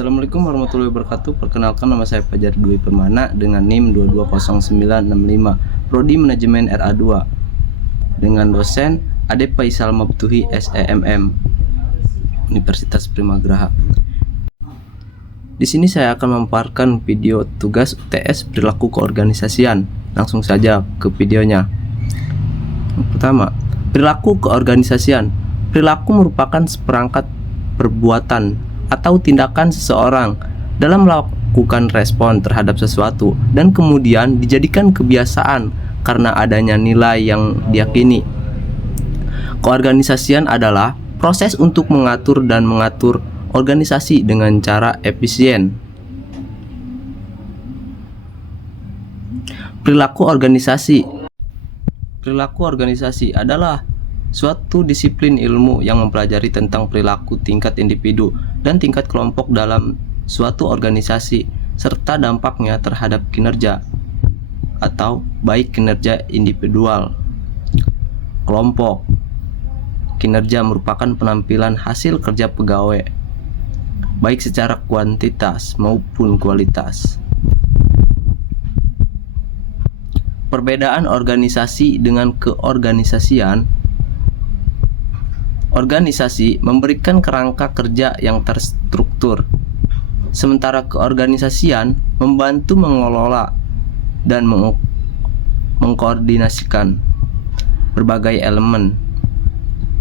Assalamualaikum warahmatullahi wabarakatuh. Perkenalkan, nama saya Fajar Dwi Permana dengan NIM 220965, Prodi Manajemen RA2, dengan dosen Ade Faisal Mabtuhi SEMM, Universitas Primagraha. Di sini saya akan memaparkan video tugas UTS perilaku keorganisasian. Langsung saja ke videonya. Yang pertama, perilaku keorganisasian. Perilaku merupakan seperangkat perbuatan atau tindakan seseorang dalam melakukan respon terhadap sesuatu dan kemudian dijadikan kebiasaan karena adanya nilai yang diyakini. Keorganisasian adalah proses untuk mengatur dan mengatur organisasi dengan cara efisien. Perilaku organisasi. Perilaku organisasi adalah suatu disiplin ilmu yang mempelajari tentang perilaku tingkat individu dan tingkat kelompok dalam suatu organisasi serta dampaknya terhadap kinerja atau baik kinerja individual, kelompok. Kinerja merupakan penampilan hasil kerja pegawai baik secara kuantitas maupun kualitas. Perbedaan organisasi dengan keorganisasian. Organisasi memberikan kerangka kerja yang terstruktur, sementara keorganisasian membantu mengelola dan mengkoordinasikan berbagai elemen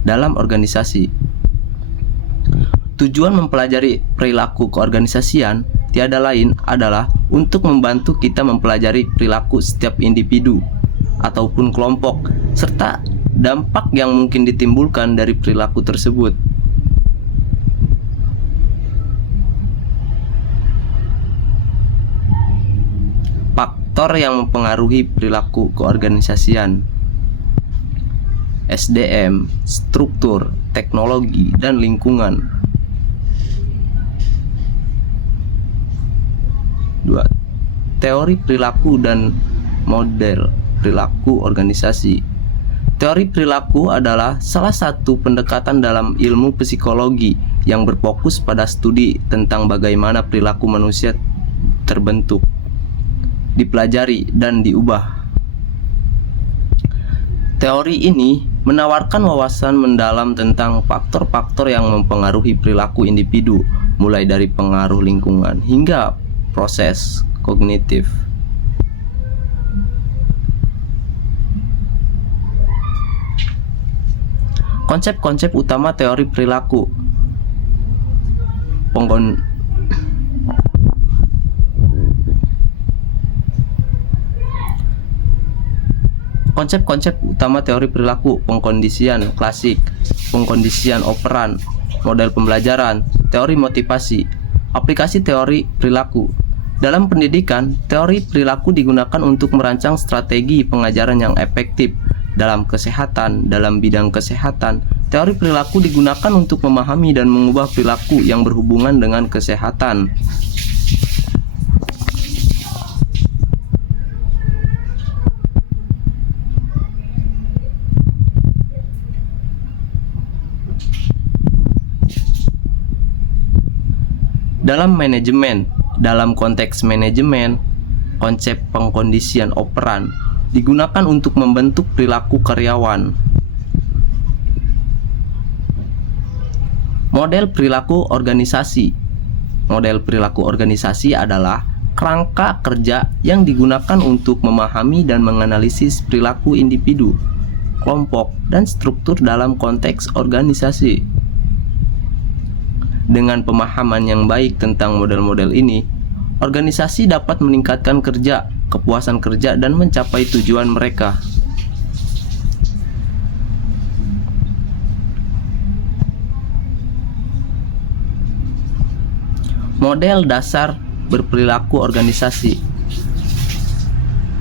dalam organisasi. Tujuan mempelajari perilaku keorganisasian tiada lain adalah untuk membantu kita mempelajari perilaku setiap individu ataupun kelompok serta dampak yang mungkin ditimbulkan dari perilaku tersebut. Faktor yang mempengaruhi perilaku keorganisasian: SDM, struktur, teknologi, dan lingkungan. 2. Teori perilaku dan model perilaku organisasi. Teori perilaku adalah salah satu pendekatan dalam ilmu psikologi yang berfokus pada studi tentang bagaimana perilaku manusia terbentuk, dipelajari, dan diubah. Teori ini menawarkan wawasan mendalam tentang faktor-faktor yang mempengaruhi perilaku individu, mulai dari pengaruh lingkungan hingga proses kognitif. Konsep-konsep utama teori perilaku. Konsep-konsep utama teori perilaku: pengkondisian klasik, pengkondisian operan, model pembelajaran, teori motivasi, aplikasi teori perilaku. Dalam pendidikan, teori perilaku digunakan untuk merancang strategi pengajaran yang efektif. Dalam kesehatan, dalam bidang kesehatan, teori perilaku digunakan untuk memahami dan mengubah perilaku yang berhubungan dengan kesehatan. Dalam manajemen, dalam konteks manajemen, konsep pengkondisian operan digunakan untuk membentuk perilaku karyawan. Model perilaku organisasi. Model perilaku organisasi adalah kerangka kerja yang digunakan untuk memahami dan menganalisis perilaku individu, kelompok, dan struktur dalam konteks organisasi. Dengan pemahaman yang baik tentang model-model ini, organisasi dapat meningkatkan kerja, kepuasan kerja, dan mencapai tujuan mereka. Model dasar berperilaku organisasi.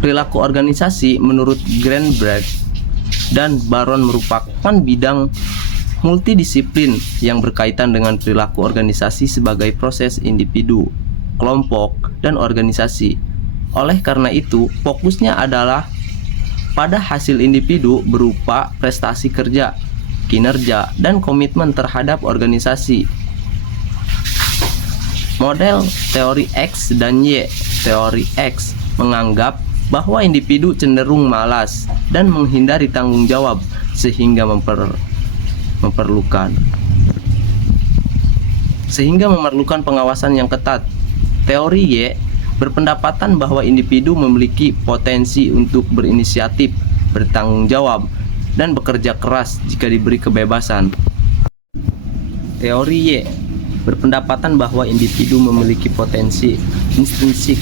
Perilaku organisasi menurut Greenberg dan Baron merupakan bidang multidisiplin yang berkaitan dengan perilaku organisasi sebagai proses individu, kelompok, dan organisasi. Oleh karena itu, fokusnya adalah pada hasil individu berupa prestasi kerja, kinerja, dan komitmen terhadap organisasi. Model teori X dan Y. Teori X menganggap bahwa individu cenderung malas dan menghindari tanggung jawab sehingga memerlukan pengawasan yang ketat. Teori Y berpendapatan bahwa individu memiliki potensi untuk berinisiatif, bertanggung jawab, dan bekerja keras jika diberi kebebasan. Teori Y berpendapatan bahwa individu memiliki potensi intrinsik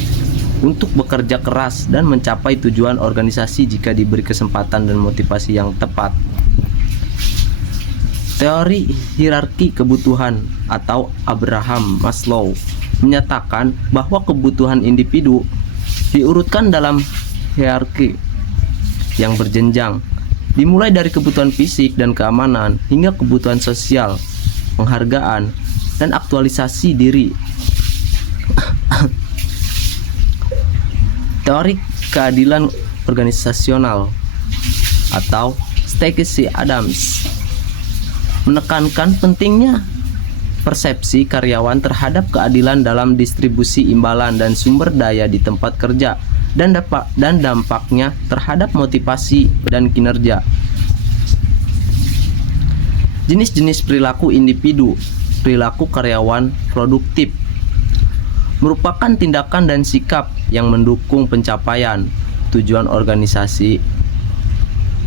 untuk bekerja keras dan mencapai tujuan organisasi jika diberi kesempatan dan motivasi yang tepat. Teori hierarki kebutuhan atau Abraham Maslow menyatakan bahwa kebutuhan individu diurutkan dalam hierarki yang berjenjang, dimulai dari kebutuhan fisik dan keamanan hingga kebutuhan sosial, penghargaan, dan aktualisasi diri. Teori keadilan organisasional atau Stacey Adams menekankan pentingnya persepsi karyawan terhadap keadilan dalam distribusi imbalan dan sumber daya di tempat kerja dan dampaknya terhadap motivasi dan kinerja. Jenis-jenis perilaku individu. Perilaku karyawan produktif merupakan tindakan dan sikap yang mendukung pencapaian tujuan organisasi,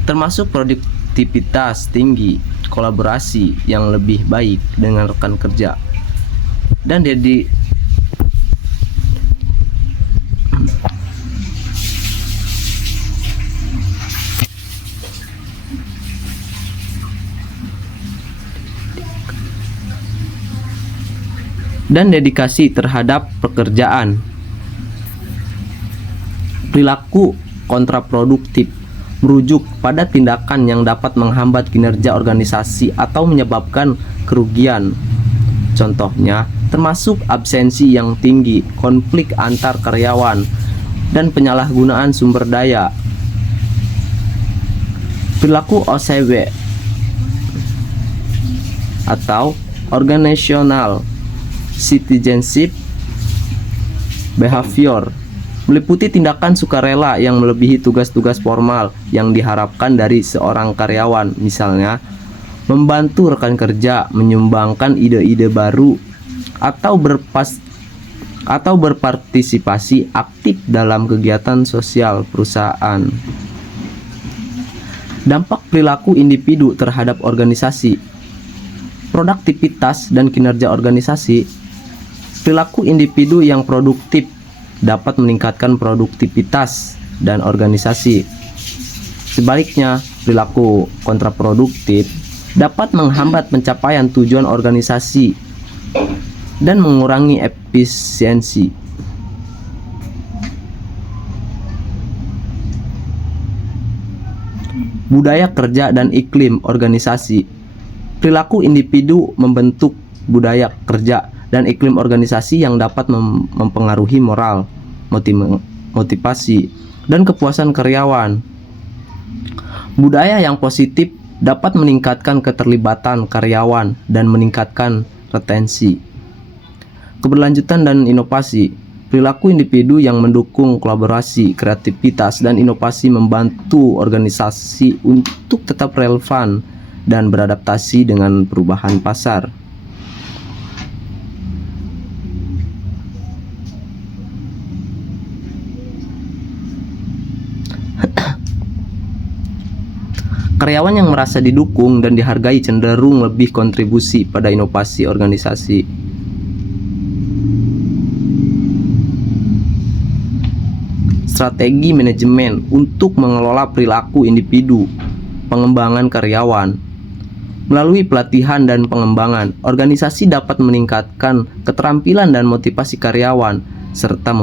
termasuk produktivitas tinggi, kolaborasi yang lebih baik dengan rekan kerja, dan dedikasi terhadap pekerjaan. Perilaku kontraproduktif merujuk pada tindakan yang dapat menghambat kinerja organisasi atau menyebabkan kerugian. Contohnya termasuk absensi yang tinggi, konflik antar karyawan, dan penyalahgunaan sumber daya. Perilaku OCB atau Organizational Citizenship Behavior meliputi tindakan sukarela yang melebihi tugas-tugas formal yang diharapkan dari seorang karyawan, misalnya membantu rekan kerja, menyumbangkan ide-ide baru, atau berpartisipasi aktif dalam kegiatan sosial perusahaan. Dampak perilaku individu terhadap organisasi, produktivitas dan kinerja organisasi. Perilaku individu yang produktif dapat meningkatkan produktivitas dan organisasi. Sebaliknya, perilaku kontraproduktif dapat menghambat pencapaian tujuan organisasi dan mengurangi efisiensi. Budaya kerja dan iklim organisasi. Perilaku individu membentuk budaya kerja dan iklim organisasi yang dapat mempengaruhi moral, motivasi, dan kepuasan karyawan. Budaya yang positif dapat meningkatkan keterlibatan karyawan dan meningkatkan retensi. Keberlanjutan dan inovasi. Perilaku individu yang mendukung kolaborasi, kreativitas, dan inovasi membantu organisasi untuk tetap relevan dan beradaptasi dengan perubahan pasar. Karyawan yang merasa didukung dan dihargai cenderung lebih kontribusi pada inovasi organisasi. Strategi manajemen untuk mengelola perilaku individu, pengembangan karyawan. Melalui pelatihan dan pengembangan, organisasi dapat meningkatkan keterampilan dan motivasi karyawan serta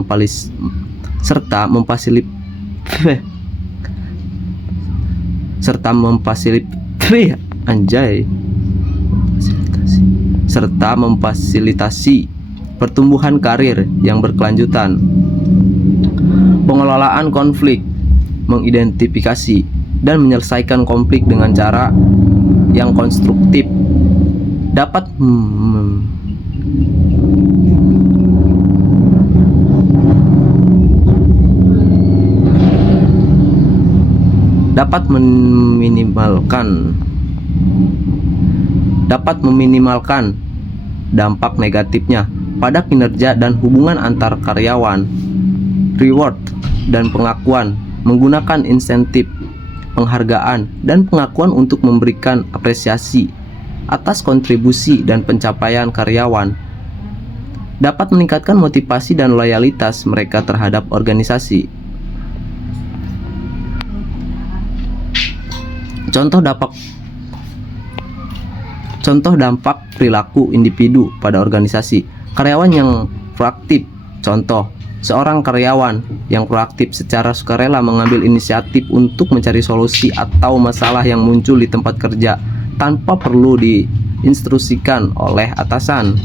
memfasilitasi pertumbuhan karir yang berkelanjutan. Pengelolaan konflik, mengidentifikasi dan menyelesaikan konflik dengan cara yang konstruktif dapat dapat meminimalkan dampak negatifnya pada kinerja dan hubungan antar karyawan. Reward dan pengakuan menggunakan insentif, penghargaan, dan pengakuan untuk memberikan apresiasi atas kontribusi dan pencapaian karyawan dapat meningkatkan motivasi dan loyalitas mereka terhadap organisasi. Contoh dampak perilaku individu pada organisasi. Karyawan yang proaktif. Contoh, seorang karyawan yang proaktif secara sukarela mengambil inisiatif untuk mencari solusi atau masalah yang muncul di tempat kerja tanpa perlu diinstruksikan oleh atasan.